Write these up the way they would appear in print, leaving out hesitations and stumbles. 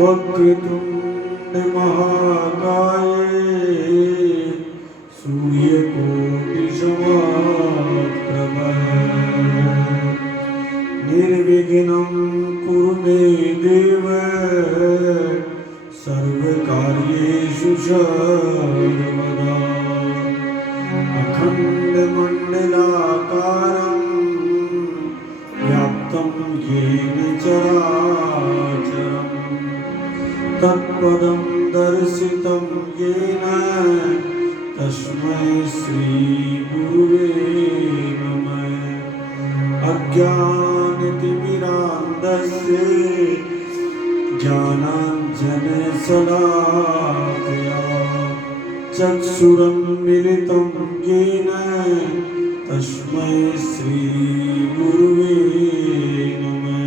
वक्रतुंड महाकाय सूर्यकोटि समप्रभ निर्विघ्नं कुरु मे देव सर्वकार्येषु सर्वदा अखण्डमण्डलाकारं व्याप्तं येन चराचरम् तत्पदं दर्शितं येन तस्मै श्री गुरुवे नमः अज्ञानतिमिरान्धस्य ज्ञानाञ्जनशलाकया चक्षुरुन्मीलितं येन तस्मै श्री गुरुवे नमः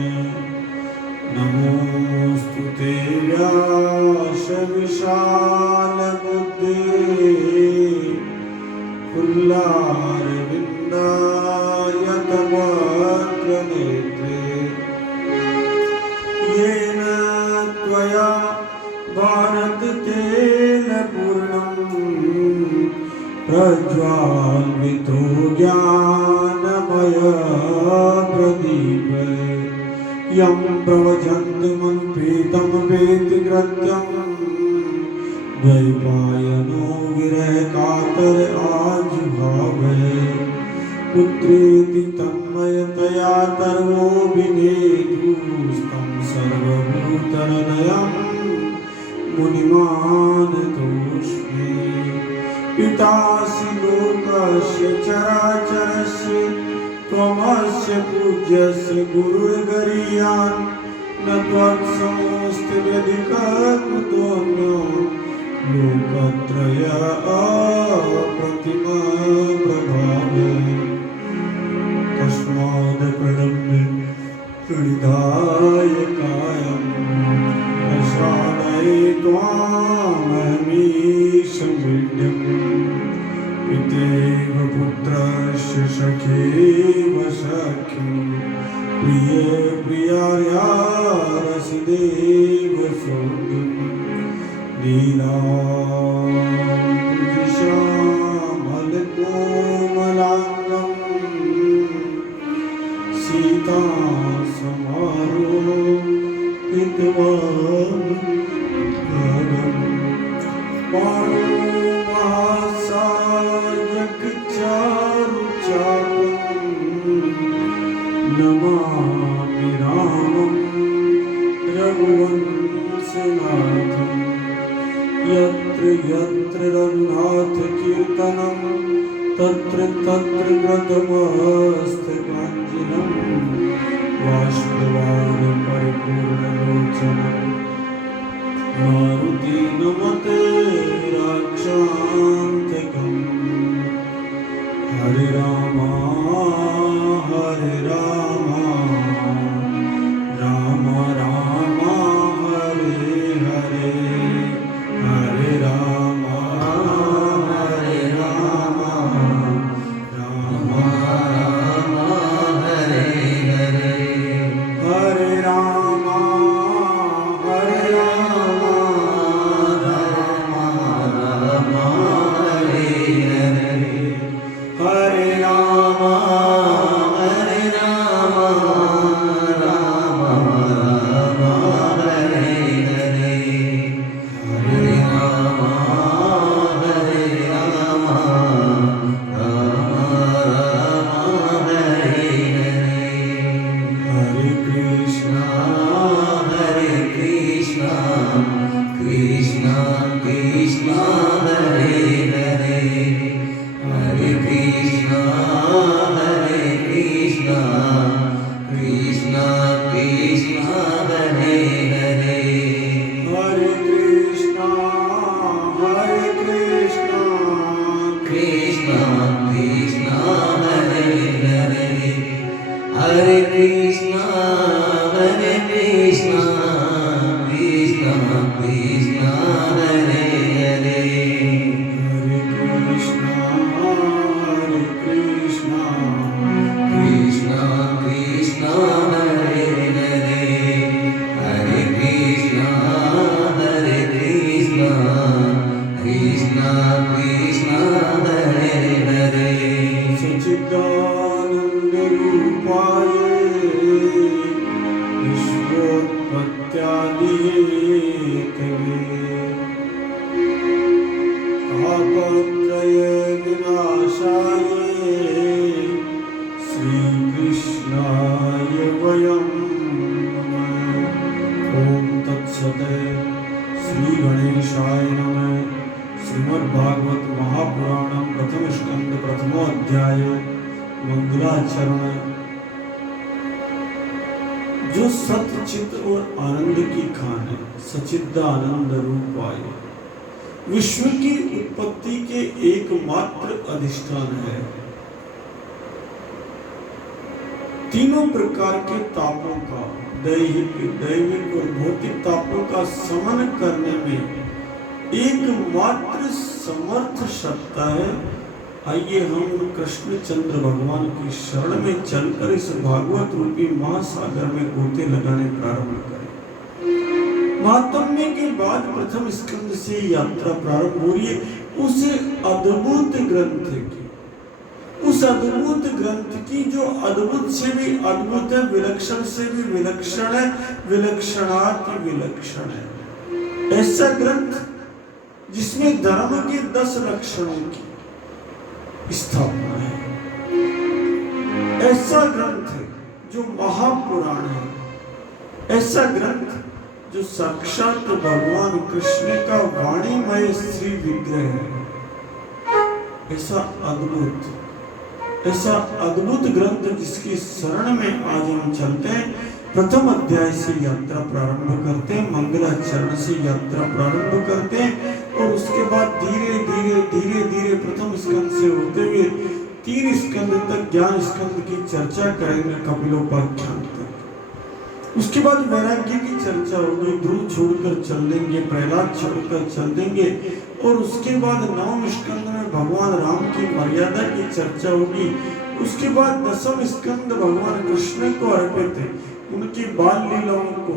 नमोऽस्तु ते व्यास विशालबुद्धे फुल्लारविन्दायतपत्रनेत्रे येन त्वया भारततेलपूर्णं प्रज्वालितो ज्ञानमयप्रदीप यं प्रवचन्तमन्त्रितं वेति कृत्यं द्वैपायनो विरहकातर आजुभावे पुत्रेति तन्मयतया तर्वो विनेदुस्तं सर्वभूतहृदयं मुनिमानतोऽस्मि पितासि लोकस्य चराचरस्य त्वमस्य पूज्यस्य गुरुर्गरीयान् न त्वत्समोऽस्ति व्यधिककृतोऽन्यो लोकत्रय अप्रतिम प्रभावे तस्माद् प्रणम्य प्रणिधाय कायं प्रसादये त्वामहमीशं वीड्यम् पितेव पुत्रस्य सखेव सखी प्रिय प्रियार्या रसिदेव सौम्यं लीलापुरुषामलकोमलाङ्गं सीता समारोपितवान् नमामि रामं रघुवंशनाथं यत्र यत्र रघुनाथकीर्तनं तत्र तत्र कृतमस्तकाञ्जलिं बाष्पवारि परिपूर्णलोचनं मारुति नमते राक्षान्तकम् हरे राम राम राम हरे हरे हरे राम राम राम हरे हरे हरे राम राम हरे हरे हरे राम कृष्ण कृष्ण हरे हरे हरे कृष्ण मंगलाचरण जो सत्य चित्त और आनंद की खान है, सच्चिदानंद रूप आए, विश्व की उत्पत्ति के एकमात्र अधिष्ठान है। तीनों प्रकार के तापों का, दैहिक, दैविक और भौतिक तापों का समन करने में एकमात्र समर्थ सत्ता है। आइए हम कृष्णचंद्र भगवान की शरण में चलकर इस भागवत रूपी महासागर में गोते लगाने प्रारंभ करें। महात्म्य के बाद प्रथम स्कंद से यात्रा प्रारंभ हो रही है उस अद्भुत ग्रंथ की, उस अद्भुत ग्रंथ की जो अद्भुत से भी अद्भुत है, विलक्षण से भी विलक्षण है, विलक्षणाति विलक्षण है। ऐसा ग्रंथ जिसमें धर्म के 10 लक्षणों की स्थापना है, ऐसा ग्रंथ जो महापुराण है, ऐसा ग्रंथ जो साक्षात भगवान कृष्ण का वाणीमय श्री विग्रह है, ऐसा अद्भुत ग्रंथ जिसकी शरण में आज हम चलते हैं। प्रथम अध्याय से यात्रा प्रारंभ करते हैं, मंगलाचरण से यात्रा प्रारंभ करते हैं और उसके बाद धीरे धीरे धीरे धीरे प्रथम स्कंद से होते हुए 3 स्कंद तक ज्ञान स्कंद की चर्चा करेंगे, कपिलोपाख्यान तक। उसके बाद वैराग्य की चर्चा होगी, ध्रुव छोड़कर चल देंगे, प्रहलाद छोड़कर चल देंगे और उसके बाद 9वें स्कंद में भगवान राम की मर्यादा की चर्चा होगी। उसके बाद 10वें स्कंद भगवान कृष्ण को अर्पित है, उनकी बाल लीलाओं को,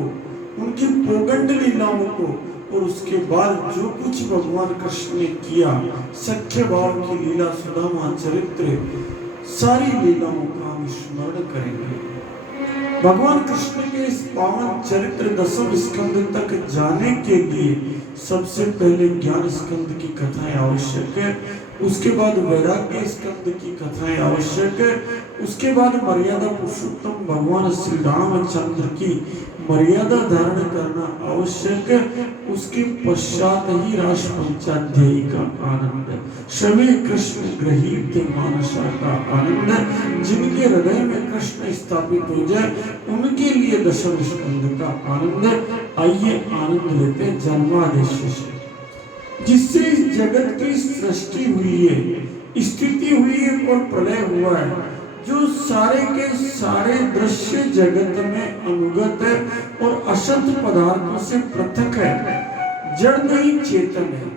उनकी पोगंड लीलाओं को, और उसके बाद जो कुछ भगवान कृष्ण ने किया, सख्य भाव की लीला, सुदामा चरित्र, सारी लीलाओं का हम स्मरण करेंगे। भगवान कृष्ण के इस पावन चरित्र 10वें स्कंद तक जाने के लिए सबसे पहले ज्ञान स्कंद की कथाएं आवश्यक है, उसके बाद वैराग्य स्कंद की कथाएं आवश्यक है, उसके बाद मर्यादा पुरुषोत्तम भगवान श्री रामचंद्र की मर्यादा धारण करना आवश्यक है, उसके पश्चात ही रास पंचाध्यायी का आनंद, सभी कृष्ण ग्रहीत मानसा का आनंद, जिनके हृदय में कृष्ण स्थापित हो जाए उनके लिए 10वें स्कंद का आनंद। आइए आनंद लेते जन्मादेश से, जिससे इस जगत की सृष्टि हुई है, स्थिति हुई है और प्रलय हुआ है, जो सारे के सारे दृश्य जगत में अनुगत है और असत पदार्थों से पृथक है, जड़ नहीं चेतन है,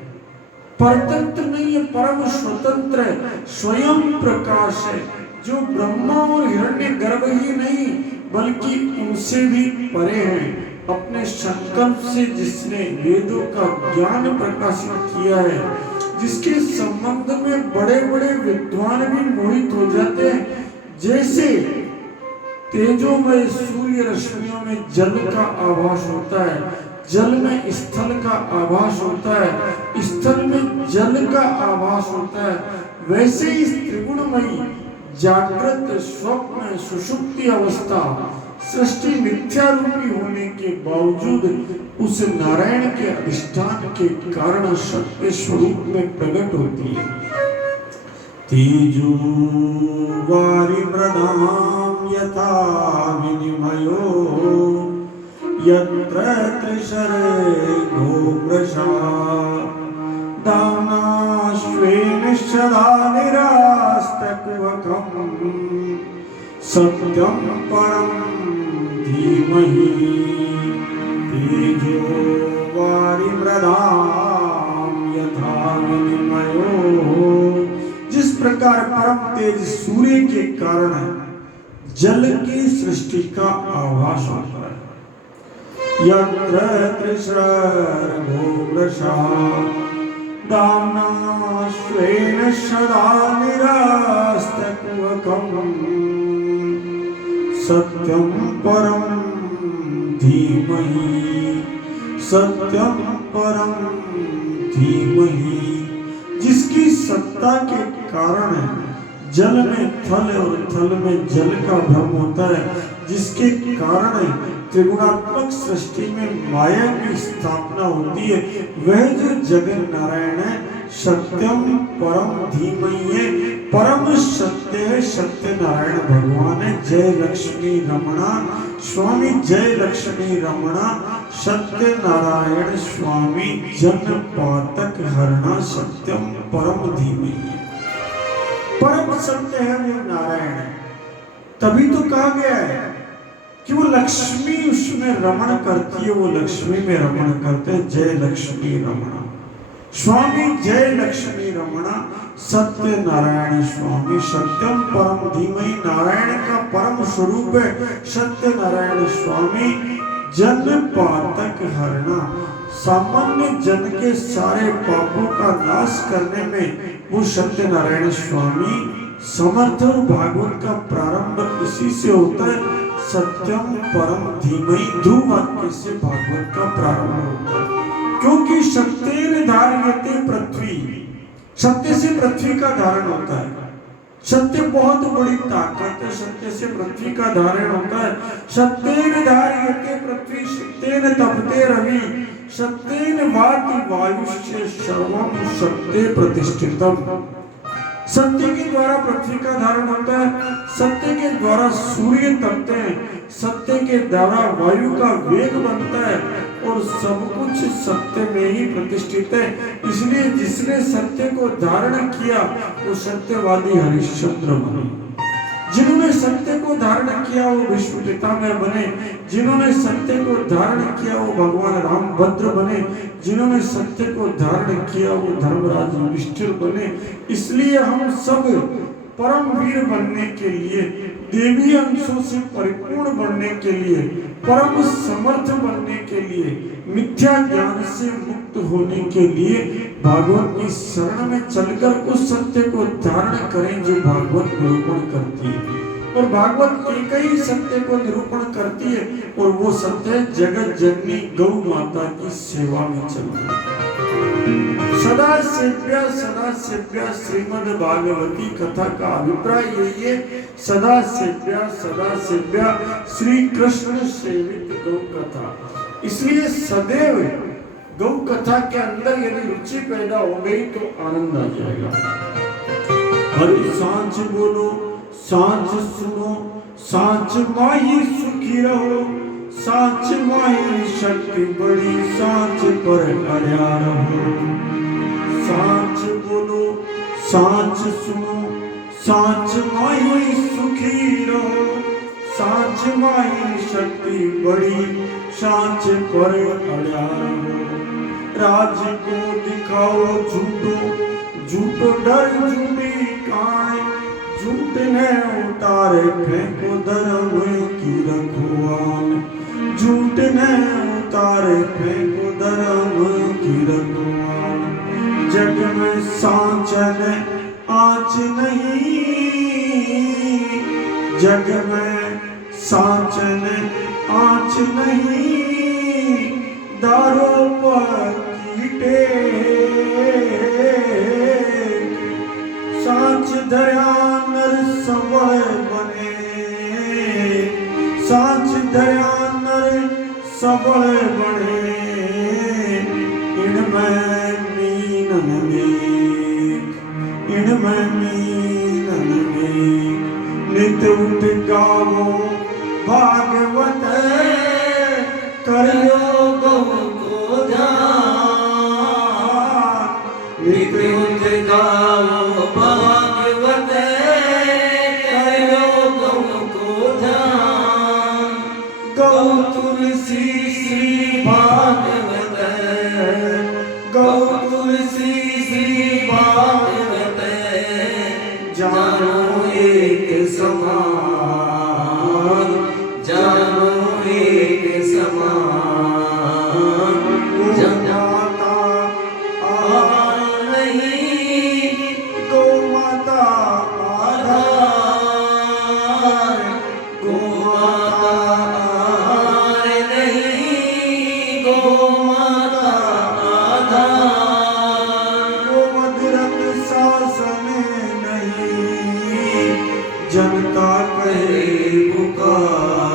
परतंत्र नहीं है, परम स्वतंत्र है, स्वयं प्रकाश है, जो ब्रह्मा और हिरण्यगर्भ ही नहीं बल्कि उनसे भी परे हैं। अपने संकल्प से जिसने वेदों का ज्ञान प्रकाशित किया है, जिसके संबंध में बड़े बड़े विद्वान भी मोहित हो जाते हैं, जैसे तेजोमय सूर्य रश्मियों में जल का आभास होता है, जल में स्थल का आभास होता है, स्थल में जल का आभास होता है, वैसे इस त्रिगुणमयी जागृत, स्वप्न, सुषुप्ति अवस्था सृष्टि मिथ्या रूपी होने के बावजूद उस नारायण के अधिष्ठान के कारण सत्य स्वरूप में प्रकट होती है। तेजो वारिमृदां यथा विनिमयो यत्र त्रिशरे गोवृषा दाम्ना स्वेन सदा निरास्तकुवकम् सत्यं परं धीमहि तेजो वारिमृदां यथा विनिमयो। जिस प्रकार परम तेज सूर्य के कारण जल की सृष्टि का आभास होता है, यत्र त्रिशर्गोवृषा दाम्ना स्वेन सदा निरास्तकुवकम् सत्यं परं धीमहि सत्यं परं धीमहि। जिसकी सत्ता के कारण जल में थल और थल में जल का भ्रम होता है, जिसके कारण त्रिगुणात्मक सृष्टि में माया की स्थापना होती है, वह जो जगन नारायण है, सत्यम परम धीमहि है, परम सत्य है सत्यनारायण भगवान है। जय लक्ष्मी रमणा स्वामी, जय लक्ष्मी रमणा सत्यनारायण स्वामी, जन पातक हरणा सत्यम परम धीमहि। परम सत्य है वो नारायण है। तभी तो कहा गया है कि वो लक्ष्मी उसमें रमण करती है, वो लक्ष्मी में रमण करते हैं। जय लक्ष्मी रमणा स्वामी, जय लक्ष्मी रमणा सत्य नारायण स्वामी, सत्यम परम धीमहि। नारायण का परम स्वरूप है सत्य नारायण स्वामी, जन पातक हरणा, सामान्य जन के सारे पापों का नाश करने में वो सत्य नारायण स्वामी समर्थ। भागवत का प्रारंभ इसी से होता है, सत्यम परम धीमहि, ध्रुव वाक्य से भागवत का प्रारंभ होता है। क्योंकि सत्येन धार्यते पृथ्वी, सत्य से पृथ्वी का धारण होता है। सत्य बहुत बड़ी ताकत है, सत्य से पृथ्वी का धारण होता है। सत्येन धार्यते पृथ्वी, सत्येन तपते रवि, सत्येन वाति वायुश्च सर्वं सत्ये प्रतिष्ठितम्। सत्य के द्वारा पृथ्वी का धारण होता है, सत्य के द्वारा सूर्य तपते हैं, सत्य के द्वारा वायु का वेग बनता है और सब कुछ सत्य में ही प्रतिष्ठित है। इसलिए जिसने सत्य को धारण किया वो सत्यवादी हरिश्चंद्र बने, जिन्होंने सत्य को धारण किया वो विश्व पितामह बने, जिन्होंने सत्य को धारण किया वो भगवान रामभद्र बने, जिन्होंने सत्य को धारण किया वो धर्मराज युधिष्ठिर बने। इसलिए हम सब परम वीर बनने के लिए, देवी अंशों से परिपूर्ण बनने के लिए, परम समर्थ बनने के लिए, मिथ्या ज्ञान से मुक्त होने के लिए भागवत की शरण में चलकर उस सत्य को धारण करें जो भागवत निरूपण करती है। और भागवत एक ही सत्य को निरूपण करती है और वो सत्य जगत जननी गौ माता की सेवा में चलती है। सदा सेव्या श्रीमद् भागवती कथा का अभिप्राय यही है, सदा सेव्या श्री कृष्ण सेवित गौ कथा। इसलिए सदैव गौ कथा के अंदर यदि रुचि पैदा हो गई तो आनंद आ जाएगा। हरि सांझ बोलो, सांझ सुनो, सांझ माही सुखी रहो, सांझ माही शक्ति बड़ी, सांझ पर अड़िया रहो। सांझ बोलो, सांझ सुनो, सांझ माही सुखी रहो, सांझ माही शक्ति बड़ी, सांझ पर अड़िया रहो। राज को दिखाओ झूठो, झूठो डर झूठी काए, झूठ ने उतारे फेंको धर्म की रखवान, झूठ ने उतारे फेंको धर्म की रखवान। जग में सांचन आँच नहीं, जग में सांचन आँच नहीं, दारों पर कीटे सांच धरा नर सबल बने, सांच धरा नर सबल बने। इनमें मीनन मेघ, इनमें मीनन मेघ, नित उठ गावो भागवत, करियो गौ को ध्यान, नित उठ गावो भागवत, करियो गौ को ध्यान। गौ तुलसी श्री भागवत, गौ तुलसी श्री भागवत, जानो एक समान, जानो एक समान। गौ माता आधार नहीं, गौ माता आधार, गौ माता आधार नहीं, गौ माता आधार। गोवधरत शासन नहीं, जनता करे पुकार,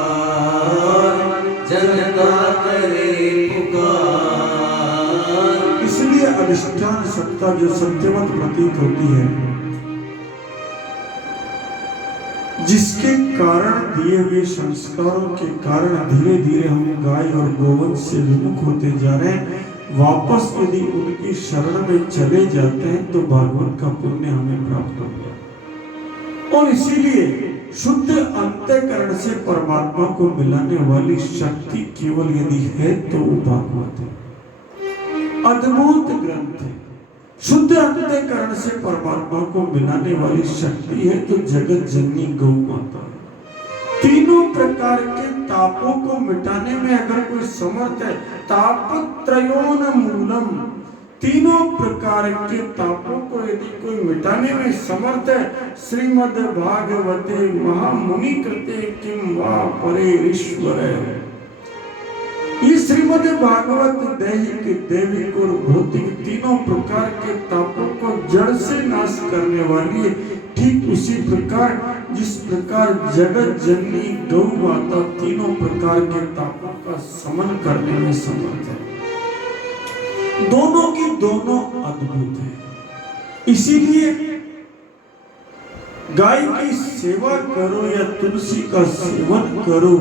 जनता करे पुकार। इसलिए अधिष्ठान सत्ता जो सत्यवत प्रतीत होती है जिसके कारण दिए हुए संस्कारों के कारण धीरे धीरे हम गाय और गोवंश से विमुख होते जा रहे हैं। वापस यदि उनकी शरण में चले जाते हैं तो भागवत का पुण्य हमें प्राप्त हो गया। और इसीलिए शुद्ध अंतःकरण से परमात्मा को मिलाने वाली शक्ति केवल यदि है तो वो भागवत है, अद्भुत ग्रंथ है। शुद्ध अंतःकरण से परमात्मा को मिलाने वाली शक्ति है तो जगत जननी गौ माता है। तीनों प्रकार के तापों को मिटाने में अगर कोई समर्थ है, तापत्रयोन मूलम, तीनों प्रकार के तापों को यदि कोई मिटाने में समर्थ है, श्रीमद् भागवते महामुनि कृते किम वा परेश्वर। ये श्रीमद् भागवत दैहिक दैविक और भौतिक तीनों प्रकार के तापों को जड़ से नाश करने वाली है। ठीक उसी प्रकार जिस प्रकार जगत जननी गौ माता तीनों प्रकार के तापों का समन करने में समर्थ है। दोनों की दोनों अद्भुत है। इसीलिए गाय की सेवा करो या तुलसी का सेवन करो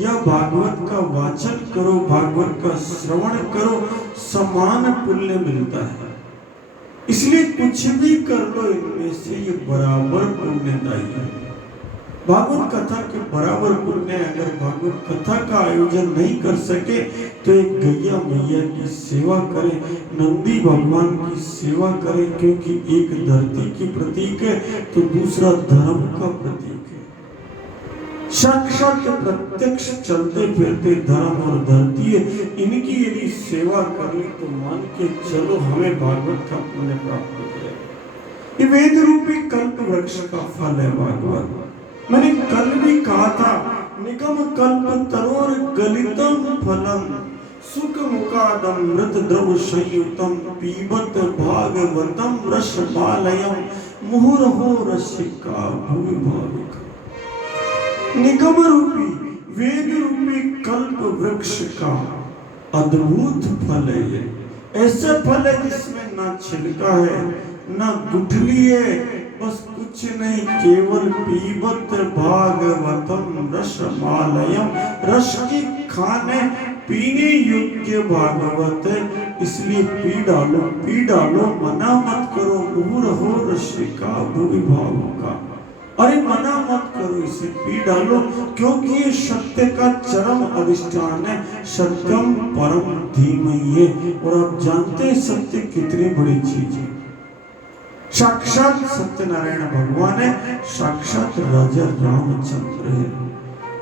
या भागवत का वाचन करो, भागवत का श्रवण करो, समान पुण्य मिलता है। इसलिए कुछ भी कर लो इनमें से ये बराबर पुण्यदायी है। भागवत कथा के बराबर पुण्य। अगर भागवत कथा का आयोजन नहीं कर सके तो एक गैया मैया की सेवा करें, नंदी भगवान की सेवा करें, क्योंकि एक धरती की प्रतीक है तो दूसरा धर्म का प्रतीक है। साक्षात प्रत्यक्ष चलते फिरते धर्म और धरती है। इनकी यदि सेवा कर ली तो मान के चलो हमें भागवत का पुण्य प्राप्त हो जाएगा। ये वेद रूपी कल्प वृक्ष का फल है भागवत। मैंने कल भी कहा था, निगम कल्प तरोर गलितम फलम सुख मुकादम मृत द्रव संयुतम पीबत भागवतम रसमालयम मुहुरहो रसिका भूमि भाविका। निगम रूपी वेद रूपी कल्प वृक्ष का अद्भुत फल है ये। ऐसा फल है जिसमें ना छिलका है ना गुठली है, बस कुछ नहीं, केवल पीबत भागवतम रसमालयम, रस की खाने पीने योग्य भागवत है। इसलिए पी डालो, मना मत करो। मुहुरहो रसिका भूमि भावुका, अरे मना मत करो, इसे पी डालो, क्योंकि ये सत्य का चरम अधिष्ठान है। सत्यम परम धीमहि है। और आप जानते हैं सत्य कितनी बड़ी चीज है। साक्षात सत्यनारायण भगवान है, साक्षात राजा रामचंद्र है।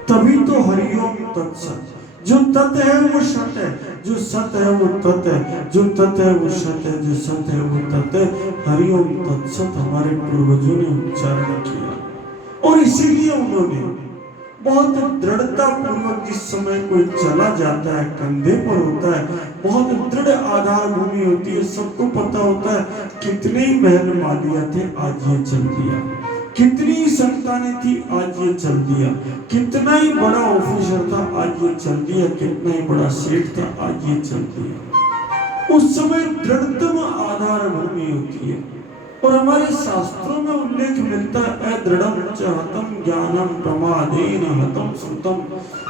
तभी तो हरिओम तत्सत। जो तत् है वो सत है, जो सत है वो तत् है, जो तत् है वो सत है, जो सत है वो तत् है। हरिओम तत्सत हमारे पूर्वजों ने उच्चारण किया और इसीलिए उन्होंने बहुत दृढ़ता पूर्वक जिस समय कोई चला जाता है, कंधे पर होता है, बहुत दृढ़ आधार भूमि होती है। सबको पता होता है कितने ही महल मालिया थे, आज ये चल दिया, कितनी ही संतानें थी, आज ये चल दिया, कितना ही बड़ा ऑफिसर था, आज ये चल दिया, कितना ही बड़ा सेठ था, आज ये चल दिया। उस समय दृढ़तम आधार भूमि होती है। और हमारे शास्त्रों में उल्लेख मिलता है, अदृढ़ं च हतं ज्ञानं प्रमादेन हतं श्रुतं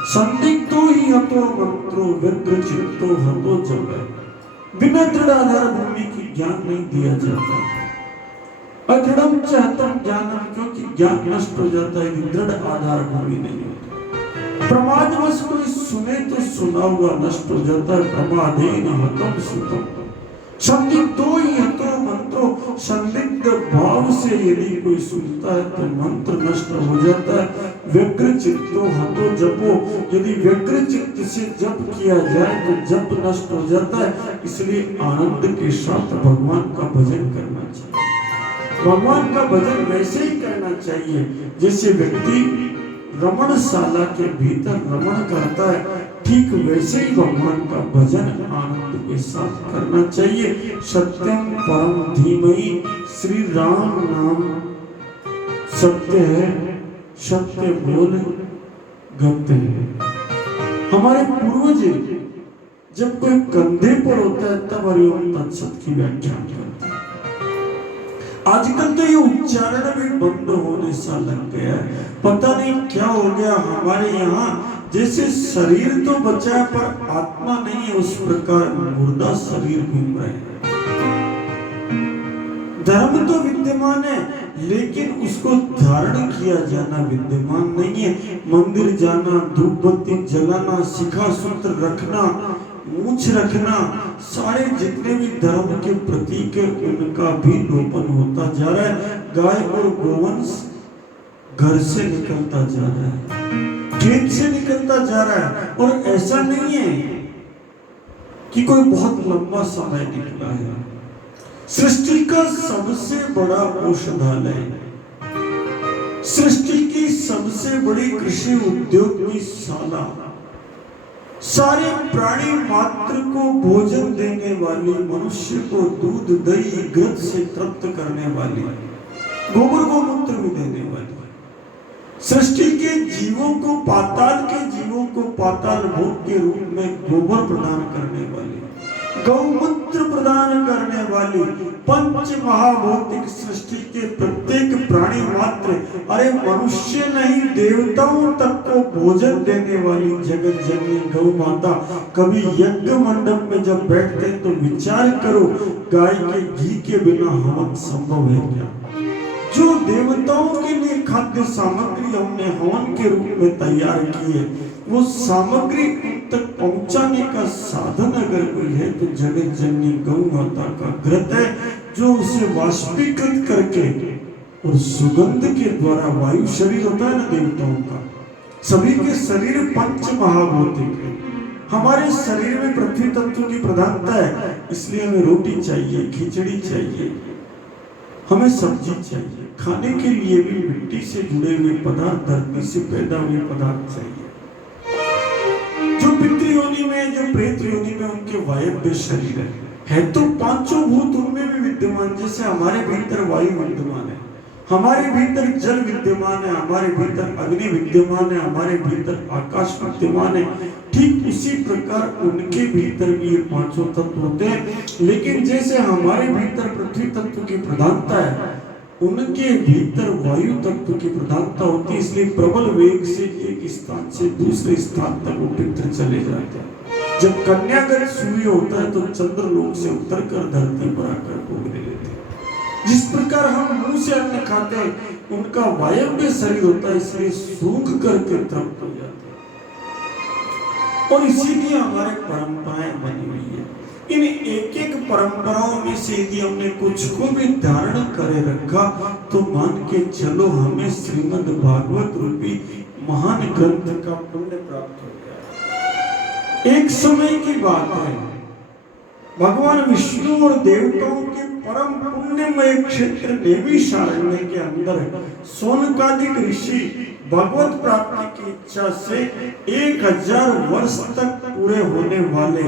संदिग्धो हि हतो मंत्रो व्यग्र चित्तो हतो जगत्। बिना दृढ़ आधार भूमि की ज्ञान नहीं दिया जाता। अदृढ़ं च हतं ज्ञानं, क्योंकि ज्ञान नष्ट हो जाता है, दृढ़ आधार भूमि नहीं होती। प्रमादवश कोई सुने तो सुना हुआ नष्ट हो जाता है। प्रमादेन हतं श्रुतं संदिग्धो ही हतो मंत्रो, संदिग्ध भाव से यदि कोई सुनता है तो मंत्र नष्ट हो जाता है। व्यग्र चित्तो हतो जपो, यदि व्यग्र चित्त से जप किया जाए तो जप नष्ट हो जाता है। इसलिए आनंद के साथ भगवान का भजन करना चाहिए। भगवान का भजन वैसे ही करना चाहिए जैसे व्यक्ति रमणशाला के भीतर रमण करता है, ठीक वैसे ही भगवान का भजन आनंद के साथ करना चाहिए। सत्यम परम धीमहि, श्री राम नाम सत्य है, सत्य बोल गत्य है। हमारे पूर्वज जब कोई कंधे पर होता है तब हरिओम तत्सत की व्याख्या करते हैं। आजकल तो ये उच्चारण भी बंद होने सा लग गया है। पता नहीं क्या हो गया हमारे यहाँ, जैसे शरीर तो बचा है पर आत्मा नहीं है, उस प्रकार मुर्दा शरीर घूम रहे हैं। धर्म तो विद्यमान है लेकिन उसको धारण किया जाना विद्यमान नहीं है। मंदिर जाना, धूप बत्ती जलाना, शिखा सूत्र रखना, मूछ रखना, सारे जितने भी धर्म के प्रतीक है उनका भी लोपन होता जा रहा है। गाय और गोवंश घर से निकलता जा रहा है, खेत से निकलता जा रहा है। और ऐसा नहीं है कि कोई बहुत लंबा समय निकला है। सृष्टि का सबसे बड़ा औषधालय, सृष्टि की सबसे बड़ी कृषि उद्योग की शाला, सारे प्राणी मात्र को भोजन देने वाली, मनुष्य को दूध दही घृत से तृप्त करने वाली, गोबर गोमूत्र भी देने वाली, सृष्टि के जीवों को, पाताल के जीवों को पाताल भोग के रूप में गोबर प्रदान करने वाली, गौमूत्र प्रदान करने वाली, पंच महाभौतिक सृष्टि के प्रत्येक प्राणी मात्र, अरे मनुष्य नहीं देवताओं तक को भोजन देने वाली जगत जननी गौ माता। कभी यज्ञ मंडप में जब बैठते तो विचार करो, गाय के घी के बिना हवन संभव है क्या? जो देवताओं के लिए खाद्य सामग्री हमने हवन के रूप में तैयार की है, वो सामग्री तक पहुंचाने का साधन अगर कोई है तो जगत जननी गौ माता का घृत है, जो उसे वाष्पीकृत करके और सुगंध के द्वारा, वायु शरीर होता है ना देवताओं का, सभी के शरीर पंच महाभौतिक है। हमारे शरीर में पृथ्वी तत्व की प्रधानता है, इसलिए हमें रोटी चाहिए, खिचड़ी चाहिए, हमें सब्जी चाहिए, खाने के लिए भी मिट्टी से जुड़े हुए पदार्थ, धरती से पैदा हुए पदार्थ चाहिए। जो पितृ योनि में, जो प्रेत योनि में उनके वायव्य शरीर है तो पांचों भूत उनमें भी विद्यमान। जैसे हमारे भीतर वायु विद्यमान है, हमारे भीतर जल विद्यमान है, हमारे भीतर अग्नि विद्यमान है, हमारे भीतर आकाश विद्यमान है, ठीक उसी प्रकार उनके भीतर भी ये पांचों तत्व होते हैं। लेकिन जैसे हमारे भीतर पृथ्वी तत्व की प्रधानता है, उनके भीतर वायु तत्व की प्रधानता होती है, इसलिए प्रबल वेग से एक स्थान से दूसरे स्थान तक वो पितर चले जाते हैं। जब कन्यागत सूर्य होता है तो चंद्रलोक से उतर कर धरती पर आकर भोग ले लेते हैं। जिस प्रकार हम मुंह से अन्न खाते हैं, उनका वायव्य शरीर होता है, इसलिए सूंघ करके तृप्त हो जाते हैं। और इसीलिए हमारे परंपराएं बनी हुई है। इन एक एक परंपराओं में से यदि हमने कुछ को भी धारण करे रखा तो मान के चलो हमें श्रीमद् भागवत रूपी महान ग्रंथ का पुण्य प्राप्त हो गया। एक समय की बात है, भगवान विष्णु और देवताओं के परम पुण्यमय क्षेत्र नैमिषारण्य के अंदर शौनकादिक ऋषि भगवत प्राप्ति की इच्छा से 1000 वर्ष तक पूरे होने वाले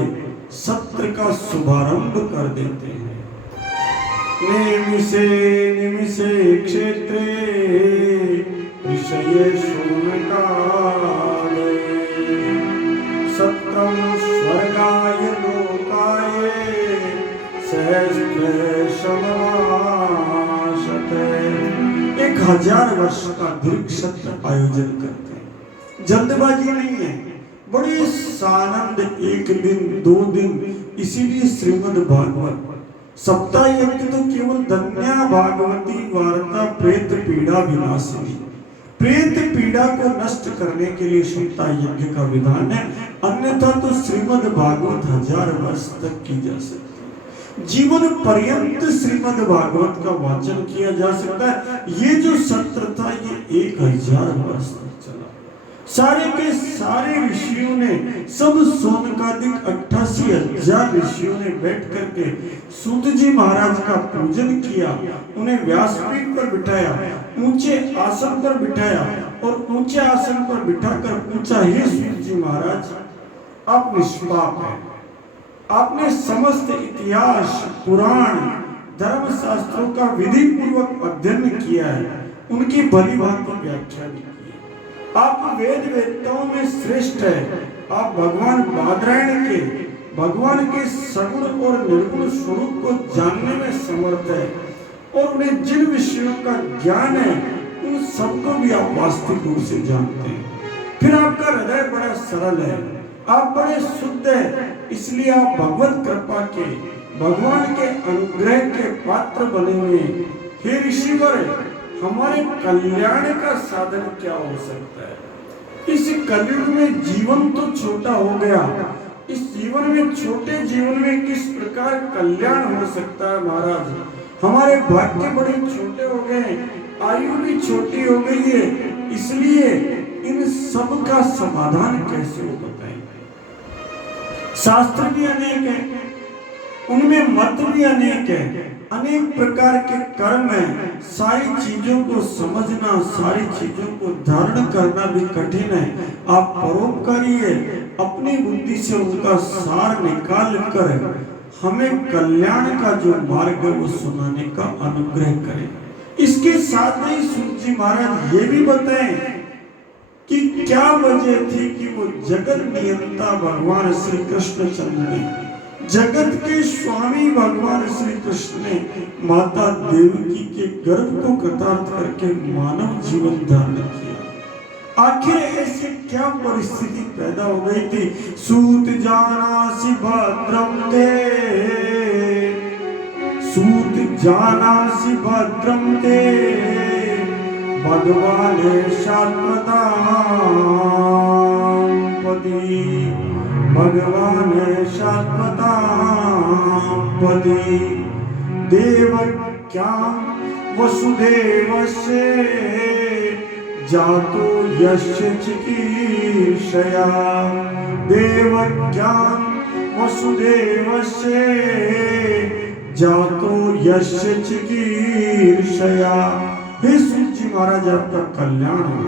सत्र का शुभारंभ कर देते हैं। निमिषे निमिषे क्षेत्रे ऋषये शौनकादये सत्रम स्वर्गाय लोकाय सहस्त्र समाशते। 1000 वर्ष का दीर्घ सत्र आयोजन करते हैं। जल्दबाजी नहीं है, बड़ी सानंद, एक दिन 2 दिन। इसीलिए श्रीमद् भागवत सप्ताह यज्ञ तो केवल धन्या भागवती वार्ता प्रेत पीड़ा विनाशिनी, प्रेत पीड़ा को नष्ट करने के लिए सप्ताह यज्ञ का विधान है। अन्यथा तो श्रीमद् भागवत 1000 वर्ष तक की जा सकती है। जीवन पर्यंत श्रीमद् भागवत का वाचन किया जा सकता है। ये जो सत्र था ये 1000 वर्ष तक चला। सारे के सारे ऋषियों ने, सब शौनकादिक 88,000 ऋषियों ने बैठ करके सूत जी महाराज का पूजन किया, उन्हें व्यासपीठ पर बिठाया, ऊंचे आसन पर बिठाया और ऊंचे आसन पर बिठाकर पूछा, हे सूत जी महाराज आप निष्पाप हैं, आपने समस्त इतिहास पुराण धर्म शास्त्रों का विधि पूर्वक अध्ययन किया है, उनकी भली भांति व्याख्या की, आप वेद वेदताओं में श्रेष्ठ है, आप भगवान बादरायण के, भगवान के सगुण और निर्गुण स्वरूप को जानने में समर्थ है, और उन्हें जिन विषयों का ज्ञान है उन सबको भी आप वास्तविक रूप से जानते हैं। फिर आपका हृदय बड़ा सरल है, आप बड़े शुद्ध है, इसलिए आप भगवत कृपा के, भगवान के अनुग्रह के पात्र बने हुए। हे ऋषिवर, हमारे कल्याण का साधन क्या हो सकता है? इस कलयुग में जीवन तो छोटा हो गया, इस जीवन में, छोटे जीवन में किस प्रकार कल्याण हो सकता है महाराज? हमारे भाग्य बड़े छोटे हो गए, आयु भी छोटी हो गई है, इसलिए इन सब का समाधान कैसे हो बताएं? शास्त्र भी अनेक है, उनमें मत भी अनेक है, अनेक प्रकार के कर्म है, सारी चीजों को समझना, सारी चीजों को धारण करना भी कठिन है। आप परोपकारी है, अपनी बुद्धि से उनका सार निकाल कर हमें कल्याण का जो मार्ग है वो सुनाने का अनुग्रह करें। इसके साथ ही सूत जी महाराज ये भी बताएं कि क्या वजह थी कि वो जगत नियंता भगवान श्री कृष्ण चंद्र ने, जगत के स्वामी भगवान श्री कृष्ण ने माता देवकी के गर्भ को कृतार्थ करके मानव जीवन धारण किया। आखिर ऐसी क्या परिस्थिति पैदा हो गई थी? सूत जानासि भद्रम ते, सूत जानासि भद्रम ते, भगवान शाश्वतां पदी, भगवान शाश्वतां पदी, देवक्यां वसुदेवस्य जातो यस्य चिकीर्षया, देवक्यां वसुदेवस्य जातो यस्य चिकीर्षया। हे सूत जी महाराज, आपका कल्याण हो,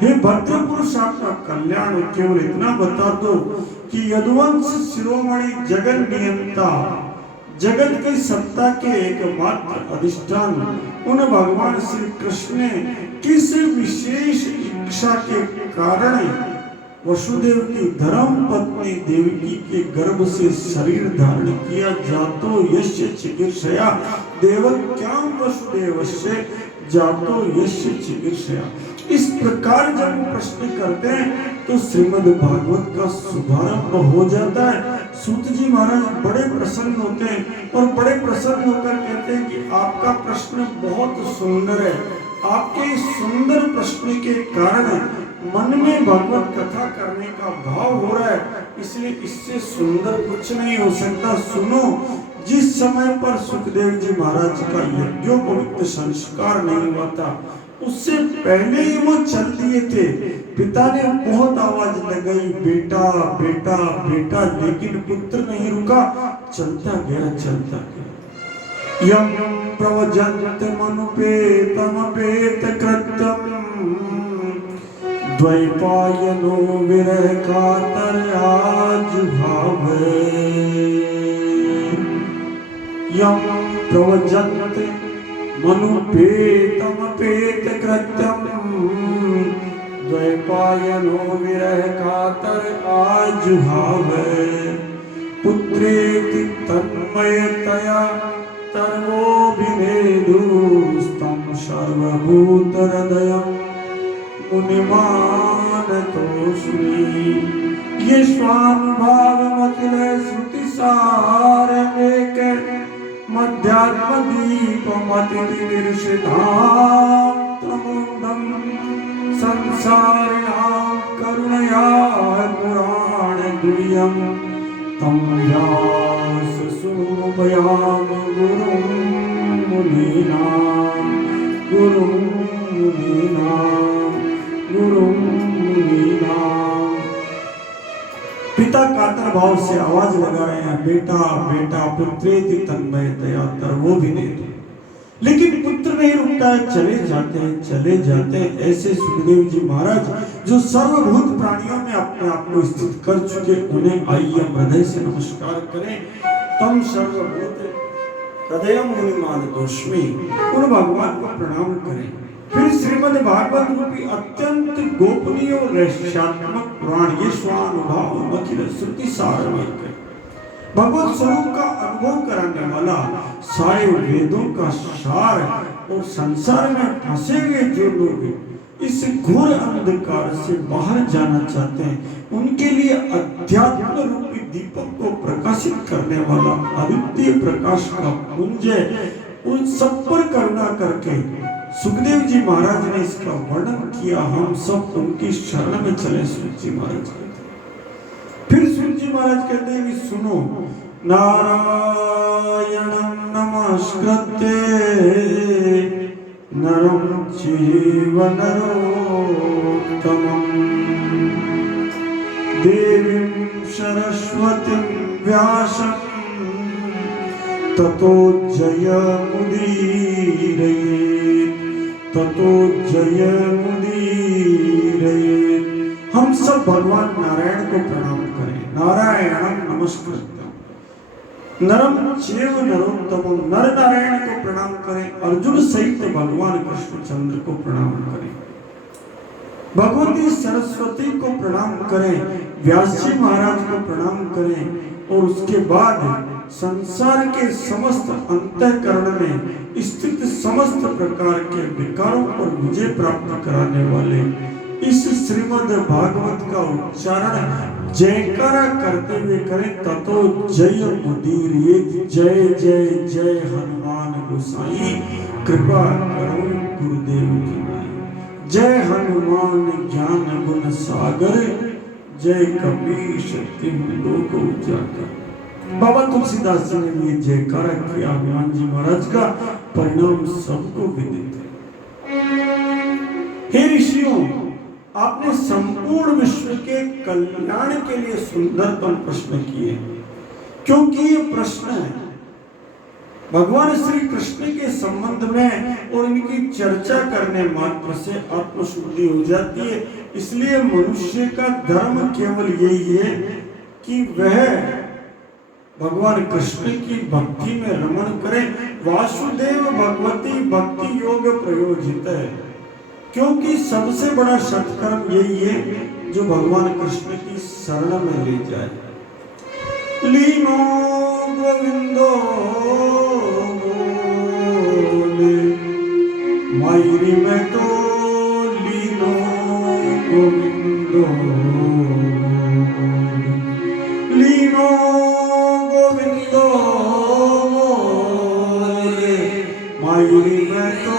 हे भद्र पुरुष आपका कल्याण हो। केवल इतना बता दो कि यदुवंश शिरोमणि जगत नियंता, जगत की सत्ता के एकमात्र अधिष्ठान उन भगवान श्री कृष्ण ने किस विशेष इच्छा के कारण वसुदेव की धर्म पत्नी देवकी के गर्भ से शरीर धारण किया? जातो यस्य चिकीर्षया, देवक्यां वसुदेवस्य जातो यस्य चिकीर्षया। इस प्रकार जब वो प्रश्न करते हैं तो श्रीमद् भागवत का शुभारंभ हो जाता है। सूत जी महाराज बड़े प्रसन्न होते हैं और बड़े प्रसन्न होकर कहते हैं कि आपका प्रश्न बहुत सुंदर है, आपके इस सुंदर प्रश्न के कारण मन में भगवत कथा करने का भाव हो रहा है, इसलिए इससे सुंदर कुछ नहीं हो सकता। सुनो, जिस समय पर सुखदेव जी महाराज का यज्ञोपवीत संस्कार नहीं हुआ था, उससे पहले ही वो चल दिए थे। पिता ने बहुत आवाज लगाई, बेटा बेटा बेटा, लेकिन पुत्र नहीं रुका, चलता गया चलता गया। यम प्रवजन्त मनुपेतमपेत कृत्यम, द्वैपायनो विरह कातर आज भावे। यम प्रवजन्त मनुपेतमपेत कृत्यम, द्वैपायनो विरह कातर आज भावे। पुत्रेति तन्मयतया सर्वोभिनेदुस्तं सर्वभूत हृदयं मुनिमानतोऽस्मि। ये स्वानुभावमखिल श्रुतिसारमेक मध्यात्मदीपमतिनिर्षितान्तमुन्दं संसारिणां करुणया पुराणगुह्यं तं व्याससूनुपयामि गुरुं मुनीनां, गुरुं मुनीनां, गुरुं मुनीनां। पिता कातर भाव से आवाज लगा रहे हैं, बेटा बेटा, पुत्रेति तन्मयतया सर्वोभिनेदु। लेकिन पुत्र नहीं रुकता है, चले जाते हैं। ऐसे सुखदेव जी महाराज जो सर्वभूत प्राणियों में अपने आप को स्थित कर चुके, उन्हें आइए हम हृदय से नमस्कार करें। तम सर्वभूत हृदयं मुनिमानतोऽस्मि, उन भगवान को प्रणाम करें। फिर श्रीमद् भागवत रूपी अत्यंत गोपनीय और रहस्यात्मक पुराण, ये स्वानुभाव अखिल श्रुति सारमेक, भगवत स्वरूप का अनुभव कराने वाला, सारे वेदों का सार, और संसार में फंसे हुए जो लोग इस घोर अंधकार से बाहर जाना चाहते हैं, उनके लिए अध्यात्म रूपी दीपक को प्रकाशित करने वाला अद्वितीय प्रकाश का पुंज उन सब पर करुणा करके सुखदेव जी महाराज ने इसका वर्णन किया। हम सब उनकी शरण में चले। सूत जी महाराज कहते, फिर सूत जी महाराज कहते हैं कि सुनो, नारायणं नमस्कृत्य नरं चैव नरोत्तमं देवीं सरस्वतीं व्यासं ततो जयमुदीरयेत्। हम सब भगवान नारायण को प्रणाम करें। नारायणं नमस्कृत्य नरम चैव नरोत्तमं, नर नारायण को प्रणाम करें। अर्जुन सहित भगवान कृष्णचंद्र को प्रणाम करें। भगवती सरस्वती को प्रणाम करें। व्यास जी महाराज को प्रणाम करें। और उसके बाद संसार के समस्त अंतःकरण में स्थित समस्त प्रकार के विकारों पर विजय प्राप्त कराने वाले इस श्रीमद् भागवत का उच्चारण जयकारा करते हुए करें। ततो जय मुदीरयेत्। जय जय जय हनुमान गोसाई, कृपा करो गुरुदेव की नाई। जय हनुमान ज्ञान गुण सागर, जय कपीश तिहुँ लोक उजागर। बाबा तुलसीदास जी ने भी जयकारा किया। हनुमान जी महाराज का परिणाम सबको विदित है। हे ऋषियों, आपने संपूर्ण विश्व के कल्याण के लिए सुंदरतम प्रश्न किए, क्योंकि ये प्रश्न भगवान श्री कृष्ण के संबंध में और इनकी चर्चा करने मात्र से आत्मशुद्धि हो जाती है। इसलिए मनुष्य का धर्म केवल यही है कि वह भगवान कृष्ण की भक्ति में रमण करें। वासुदेव भगवती भक्ति योग प्रयोजित है, क्योंकि सबसे बड़ा सत्कर्म यही है जो भगवान कृष्ण की शरण में ले जाए। लीनो गोविंदो बोले, मायरी में तो लीनो गोविंदो, लीनो गोविंदो बोले, मायरी में तो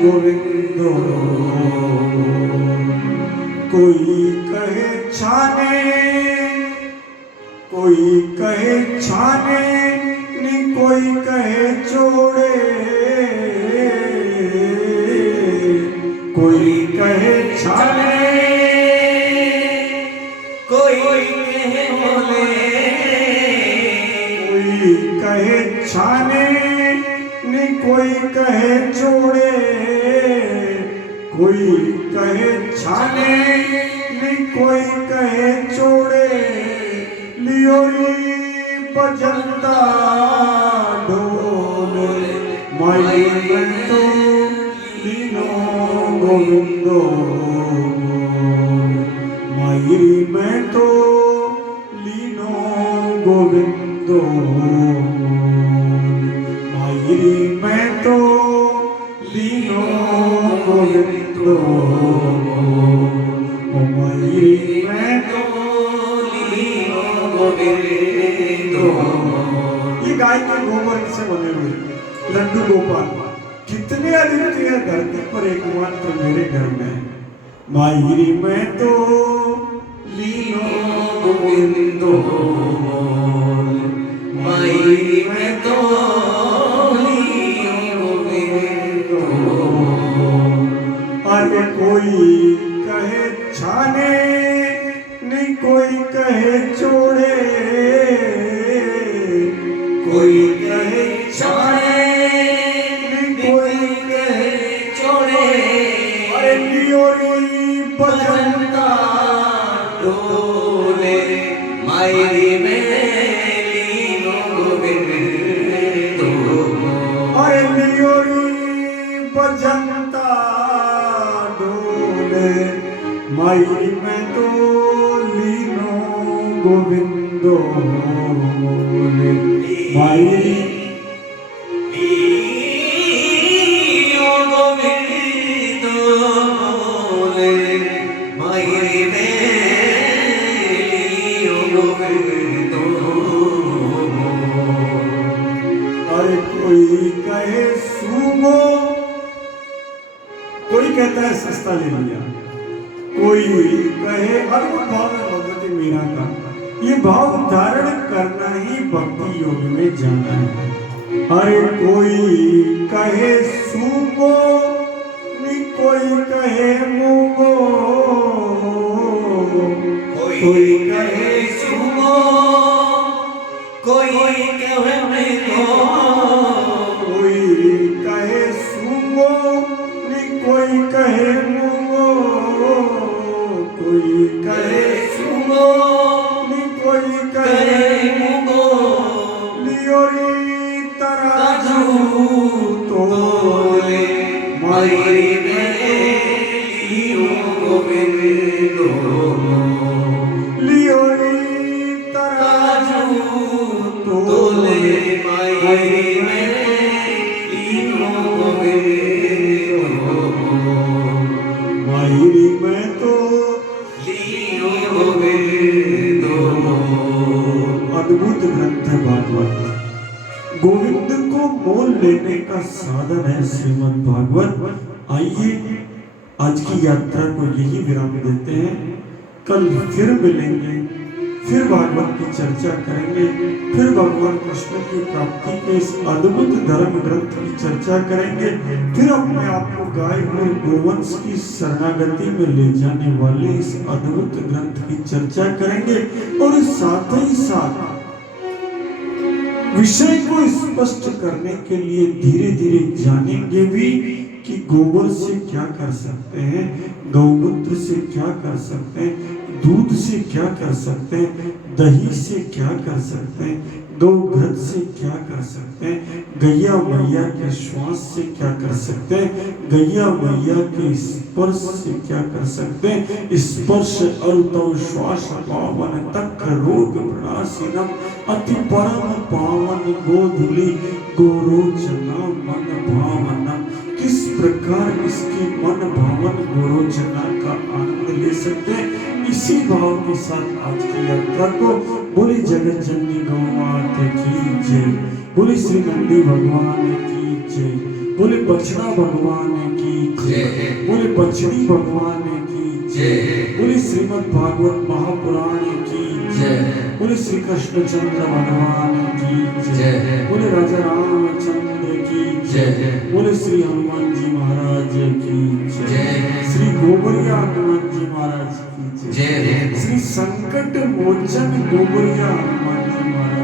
गोविंदो। कोई कहे छाने, कोई कहे छाने, नि कोई कहे चोड़े, कोई कहे छाने, कोई कहे बोले, कोई कहे छाने, नि कोई कहे चोड़े, कोई कहे छाने, नि कोई कहे चोड़े, लियोरी बजंता ढोले, माई में तो लीनो गोविंदो, माई में तो लीनो गोविंदो, माई में तो लीनो गोविंदो, माई में तो लीनो गोविंदो। ये गाय के गोबर से बने हुए लड्डू गोपाल कितने अद्वितीय है, धरती पर एकमात्र मेरे घर में। माई में तो लीनो गोविंदो, माई में तो लीनो गोविंदो। अरे कोई कहे छाने, नहीं कोई कहे चोड़े, कोई कहे छाने, नहीं कोई कहे चोड़े, अरे लियोरी बजंता ढोले, मायरी में लीनो गोविंदो, अरे लियोरी बजंता ढोले, मायरी में तो लीनो गोविंदो। डोले मायरी कोई कहे सूगो, कोई कहता है सस्ता ले लिया, कोई कहे अद्भुत भाव है भगवती मीरा का। ये भाव धारण करना ही भक्ति योग में जाना है। अरे कोई कहे सूगो, कोई कहे मूगो, कोई कहे सूगो, कोई कहे मूगो, कोई कहे सूगो, कोई कहे मूगो, कोई कहे सूगो, कोई कहे मूगो, लियोरी तराजू तोले मायरी में लियो गोविंदो, लियोरी तराजू तोले मायरी में लियो गोविंदो, मायरी में तो लियो गोविंदो। अद्भुत ग्रंथ है भागवत। गोविंद को मोल लेने का साधन है श्रीमद् भागवत। आइए आज की यात्रा को यही विराम देते हैं। कल फिर मिलेंगे, फिर भागवत की चर्चा करेंगे, फिर भगवान कृष्ण की प्राप्ति के इस अद्भुत धर्म ग्रंथ की चर्चा करेंगे, फिर अपने आप को गाय और गोवंश की शरणागति में ले जाने वाले इस अद्भुत ग्रंथ की चर्चा करेंगे और साथ ही साथ विषय को स्पष्ट करने के लिए धीरे धीरे जानेंगे भी कि गोबर से क्या कर सकते हैं, गौमूत्र से क्या कर सकते हैं, दूध से क्या कर सकते हैं, दही से क्या कर सकते हैं, गौघृत से क्या कर सकते हैं, गैया मैया के श्वास से क्या कर सकते हैं, गैया मैया के स्पर्श से क्या कर सकते हैं। स्पर्श अल्तो श्वास पावन तक रोग प्रणाशीनम अति परम पावन गोधुली गोरोचना मन भावनम। किस प्रकार इसकी मन भावन गोरोचना का आनंद ले सकते हैं। इसी भाव के साथ आज की यात्रा को बोले जगत जननी गौ माता की जय, बोले श्री नंदी भगवान की जय, बोले बछड़ा भगवान की जय, बोले बछड़ी भगवान की जय, बोले श्रीमद् भागवत महापुराण की जय, बोले श्री कृष्ण चंद्र भगवान की जय, बोले राजा रामचंद्र की जय, बोले श्री हनुमान जी महाराज की जय, श्री गोबरिया हनुमान जी महाराज की जय, श्री संकट मोचन गोबरिया हनुमान जी महाराज